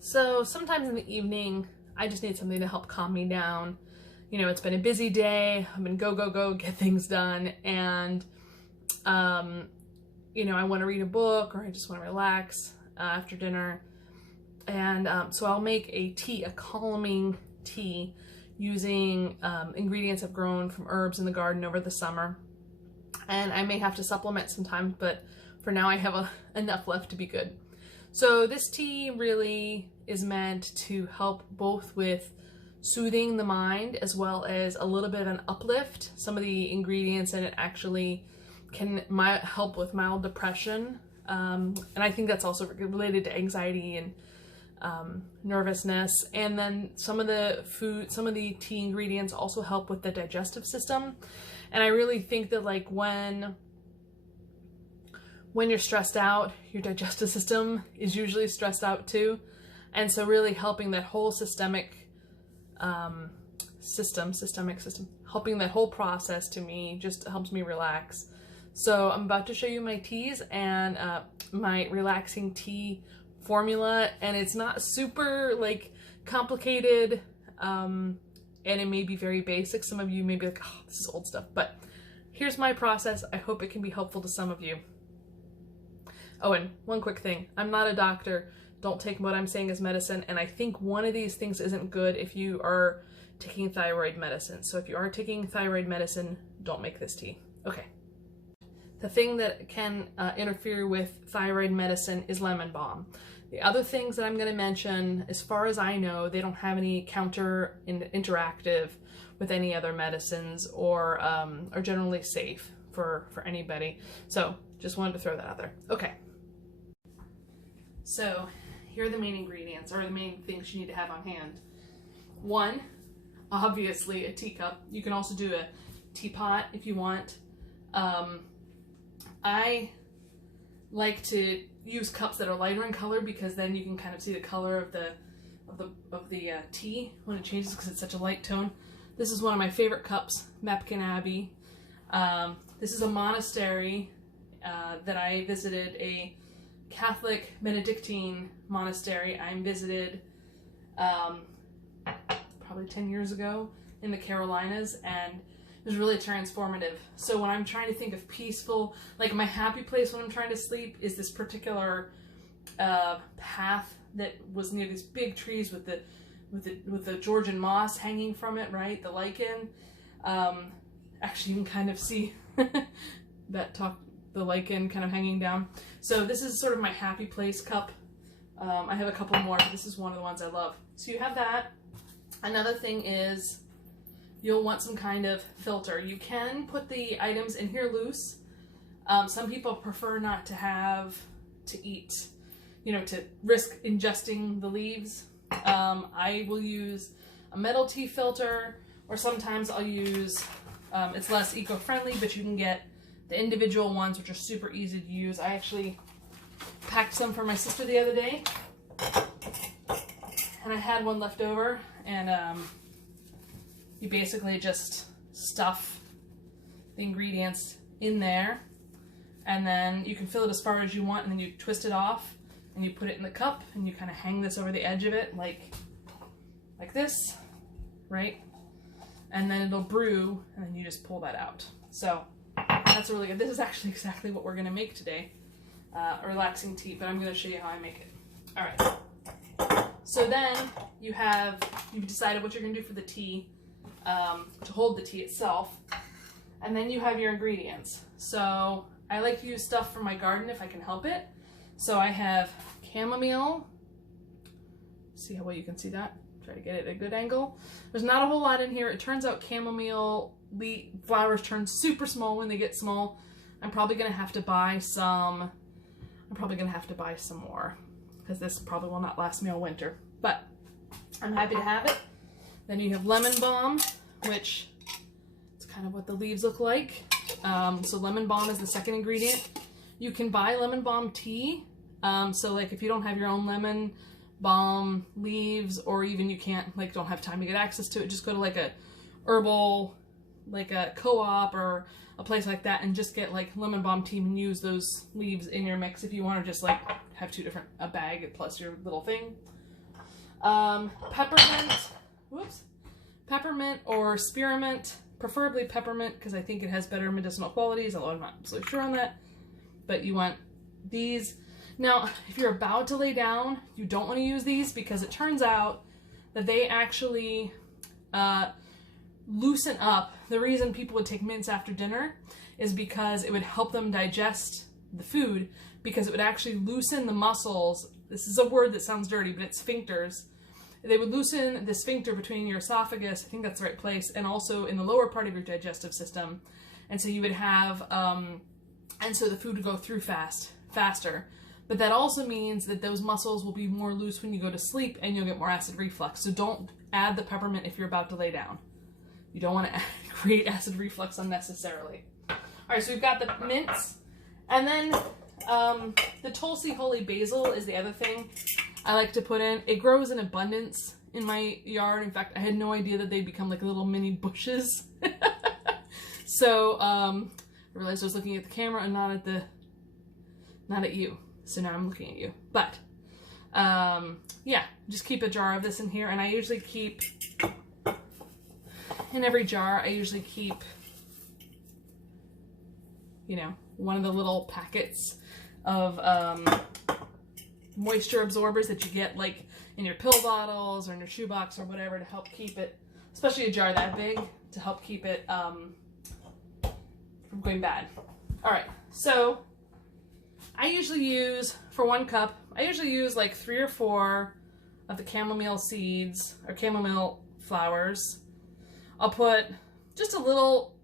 So sometimes in the evening, I just need something to help calm me down. You know, it's been a busy day. I've been go, go, go, get things done. And, you know, I want to read a book or I just want to relax after dinner. And so I'll make a tea, a calming tea, using ingredients I've grown from herbs in the garden over the summer. And I may have to supplement sometimes, but for now I have enough left to be good. So this tea really is meant to help both with soothing the mind as well as a little bit of an uplift. Some of the ingredients in it actually can help with mild depression. And I think that's also related to anxiety and nervousness. And then some of the tea ingredients also help with the digestive system. And I really think that like when you're stressed out, your digestive system is usually stressed out too. And so really helping that whole systemic system, helping that whole process to me just helps me relax. So I'm about to show you my teas and my relaxing tea formula, and it's not super like complicated, and it may be very basic. Some of you may be like, oh, this is old stuff, but here's my process. I hope it can be helpful to some of you. Oh, and one quick thing. I'm not a doctor. Don't take what I'm saying as medicine. And I think one of these things isn't good if you are taking thyroid medicine. So if you are taking thyroid medicine, don't make this tea. Okay. The thing that can interfere with thyroid medicine is lemon balm. The other things that I'm going to mention, as far as I know, they don't have any interactive with any other medicines or are generally safe for anybody. So just wanted to throw that out there. Okay. So here are the main ingredients, or the main things you need to have on hand. One, obviously a teacup. You can also do a teapot if you want. I like to use cups that are lighter in color because then you can kind of see the color of the tea when it changes because it's such a light tone. This is one of my favorite cups, Mepkin Abbey. This is a monastery that I visited, a Catholic Benedictine monastery I visited probably 10 years ago in the Carolinas, and it was really transformative. So when I'm trying to think of peaceful, like my happy place when I'm trying to sleep is this particular path that was near these big trees with the Georgian moss hanging from it, right? The lichen. Actually, you can kind of see the lichen kind of hanging down. So this is sort of my happy place cup. I have a couple more, but this is one of the ones I love. So you have that. Another thing is you'll want some kind of filter. You can put the items in here loose. Some people prefer not to eat, you know, to risk ingesting the leaves. I will use a metal tea filter, or sometimes I'll use, it's less eco-friendly, but you can get the individual ones, which are super easy to use. I actually packed some for my sister the other day, and I had one left over, and you basically just stuff the ingredients in there, and then you can fill it as far as you want, and then you twist it off, and you put it in the cup, and you kind of hang this over the edge of it, like this, right? And then it'll brew, and then you just pull that out. So that's really good. This is actually exactly what we're going to make today, a relaxing tea, but I'm going to show you how I make it. All right. So then you've decided what you're going to do for the tea, to hold the tea itself, and then you have your ingredients. So I like to use stuff from my garden if I can help it. So I have chamomile. See how well you can see that? Try to get it at a good angle. There's not a whole lot in here. It turns out chamomile flowers turn super small when they get small. I'm probably gonna have to buy some. I'm probably gonna have to buy some more because this probably will not last me all winter. But I'm happy to have it. Then you have lemon balm, which is kind of what the leaves look like. So lemon balm is the second ingredient. You can buy lemon balm tea. So like if you don't have your own lemon balm leaves, or even you can't, like, don't have time to get access to it, just go to like a herbal, like a co-op or a place like that, and just get like lemon balm tea and use those leaves in your mix if you want to just like have a bag plus your little thing. Peppermint or spearmint, preferably peppermint because I think it has better medicinal qualities, although I'm not absolutely sure on that. But you want these. Now, if you're about to lay down, you don't want to use these because it turns out that they actually loosen up. The reason people would take mints after dinner is because it would help them digest the food, because it would actually loosen the muscles. This is a word that sounds dirty, but it's sphincters. They would loosen the sphincter between your esophagus, I think that's the right place, and also in the lower part of your digestive system. And so you would have, and so the food would go through faster. But that also means that those muscles will be more loose when you go to sleep and you'll get more acid reflux. So don't add the peppermint if you're about to lay down. You don't want to create acid reflux unnecessarily. All right, so we've got the mints. And then the Tulsi holy basil is the other thing I like to put in. It grows in abundance in my yard. In fact, I had no idea that they become like little mini bushes. So I realized I was looking at the camera and not at you. So now I'm looking at you. But yeah, just keep a jar of this in here, and I usually keep in every jar. I usually keep, you know, one of the little packets of moisture absorbers that you get like in your pill bottles or in your shoebox or whatever to help keep it, especially a jar that big, to help keep it from going bad. All right, so I usually use, for 1 cup, I usually use like 3 or 4 of the chamomile seeds or chamomile flowers. I'll put just a little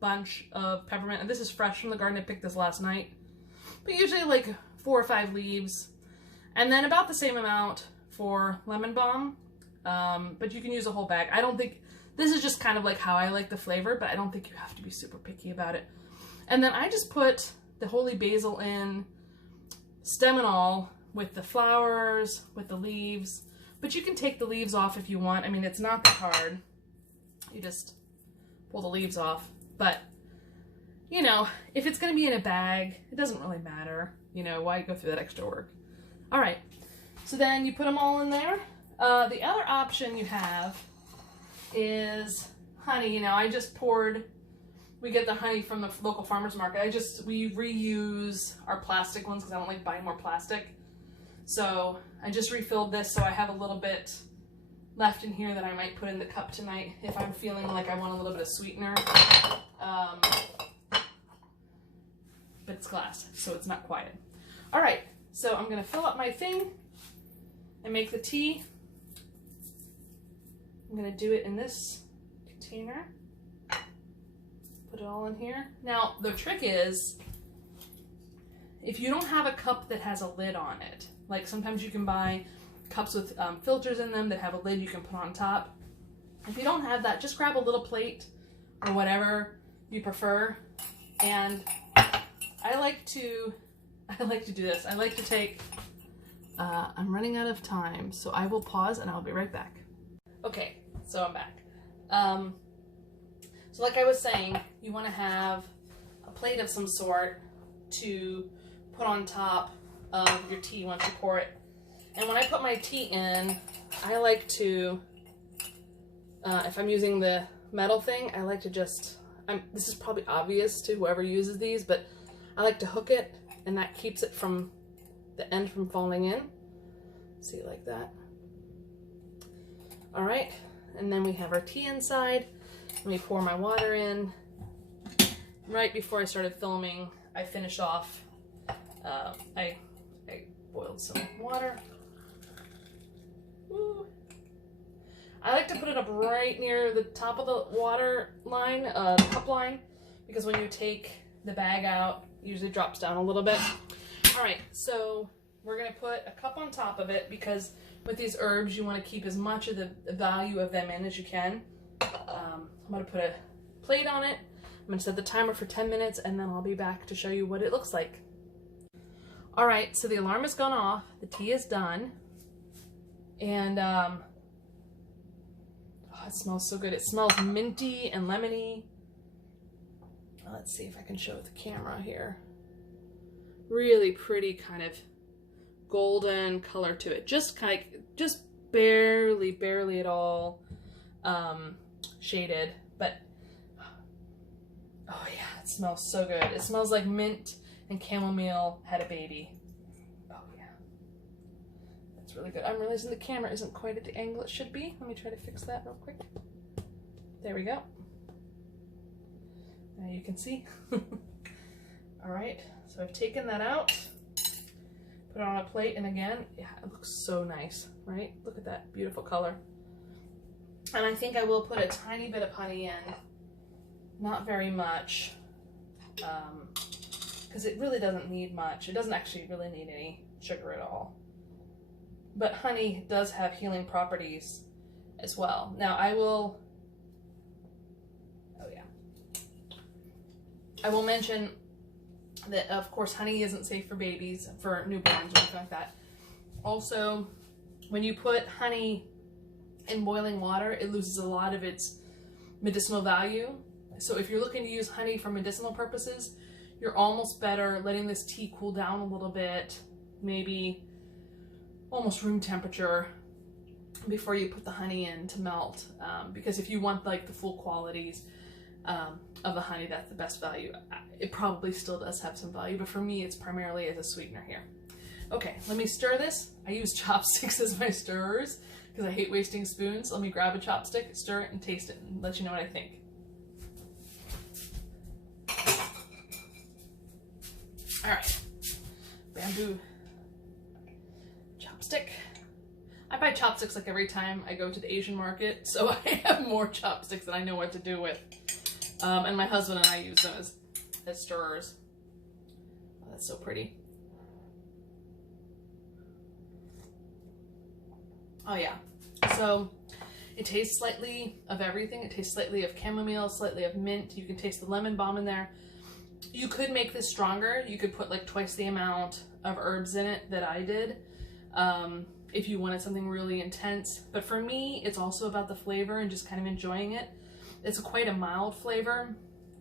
bunch of peppermint, and this is fresh from the garden. I picked this last night, but usually like 4 or 5 leaves, and then about the same amount for lemon balm, but you can use a whole bag. I don't think, this is just kind of like how I like the flavor, but I don't think you have to be super picky about it. And then I just put the holy basil in, stem and all, with the flowers, with the leaves, but you can take the leaves off if you want. I mean, it's not that hard. You just pull the leaves off, but you know, if it's going to be in a bag, it doesn't really matter. You know, why go through that extra work? All right, so then you put them all in there. The other option you have is honey. You know, I just poured, we get the honey from the local farmer's market. We reuse our plastic ones because I don't like buying more plastic. So I just refilled this, so I have a little bit left in here that I might put in the cup tonight if I'm feeling like I want a little bit of sweetener. But it's glass, so it's not quiet. All right, so I'm gonna fill up my thing and make the tea. I'm gonna do it in this container. Put it all in here. Now, the trick is, if you don't have a cup that has a lid on it, like sometimes you can buy cups with filters in them that have a lid you can put on top. If you don't have that, just grab a little plate or whatever you prefer. And I like to do this. I like to take, I'm running out of time, so I will pause and I'll be right back. Okay, so I'm back. So like I was saying, you want to have a plate of some sort to put on top of your tea once you pour it. And when I put my tea in, I like to, if I'm using the metal thing, I like to just, this is probably obvious to whoever uses these, but I like to hook it, and that keeps it from the end from falling in. See, like that. All right, and then we have our tea inside. Let me pour my water in. Right before I started filming, I finished off, I boiled some water. Woo. I like to put it up right near the top of the water line, the cup line, because when you take the bag out, it usually drops down a little bit. All right, so we're gonna put a cup on top of it because with these herbs, you want to keep as much of the value of them in as you can. I'm gonna put a plate on it. I'm gonna set the timer for 10 minutes, and then I'll be back to show you what it looks like. All right, so the alarm has gone off. The tea is done, and oh, it smells so good. It smells minty and lemony. Let's see if I can show the camera here. Really pretty kind of golden color to it. Just kind of, just barely at all shaded. But, oh yeah, it smells so good. It smells like mint and chamomile had a baby. Oh yeah. That's really good. I'm realizing the camera isn't quite at the angle it should be. Let me try to fix that real quick. There we go. Now you can see. All right, so I've taken that out, put it on a plate, and again, yeah, it looks so nice, right? Look at that beautiful color. And I think I will put a tiny bit of honey in, not very much, because it really doesn't need much. It doesn't actually really need any sugar at all. But honey does have healing properties as well. Now I will, oh yeah, I will mention that of course honey isn't safe for babies, for newborns or anything like that. Also, when you put honey in boiling water, it loses a lot of its medicinal value. So if you're looking to use honey for medicinal purposes, you're almost better letting this tea cool down a little bit, maybe almost room temperature, before you put the honey in to melt. Because if you want like the full qualities of the honey, that's the best value. It probably still does have some value, but for me, it's primarily as a sweetener here. Okay, let me stir this. I use chopsticks as my stirrers because I hate wasting spoons. Let me grab a chopstick, stir it, and taste it, and let you know what I think. All right, bamboo chopstick. I buy chopsticks like every time I go to the Asian market, so I have more chopsticks than I know what to do with. And my husband and I use them as stirrers. Oh, that's so pretty. Oh yeah. So it tastes slightly of everything. It tastes slightly of chamomile, slightly of mint. You can taste the lemon balm in there. You could make this stronger. You could put like twice the amount of herbs in it that I did. If you wanted something really intense. But for me, it's also about the flavor and just kind of enjoying it. It's quite a mild flavor.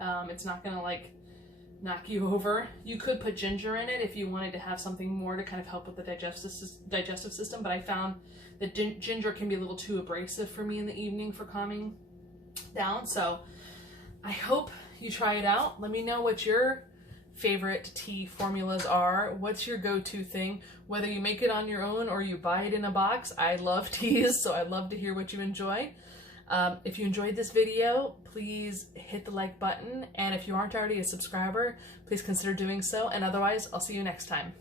It's not gonna like knock you over. You could put ginger in it if you wanted to have something more to kind of help with the digestive system, but I found that ginger can be a little too abrasive for me in the evening for calming down. So I hope you try it out. Let me know what your favorite tea formulas are. What's your go-to thing? Whether you make it on your own or you buy it in a box. I love teas, so I'd love to hear what you enjoy. If you enjoyed this video, please hit the like button. And if you aren't already a subscriber, please consider doing so. And otherwise, I'll see you next time.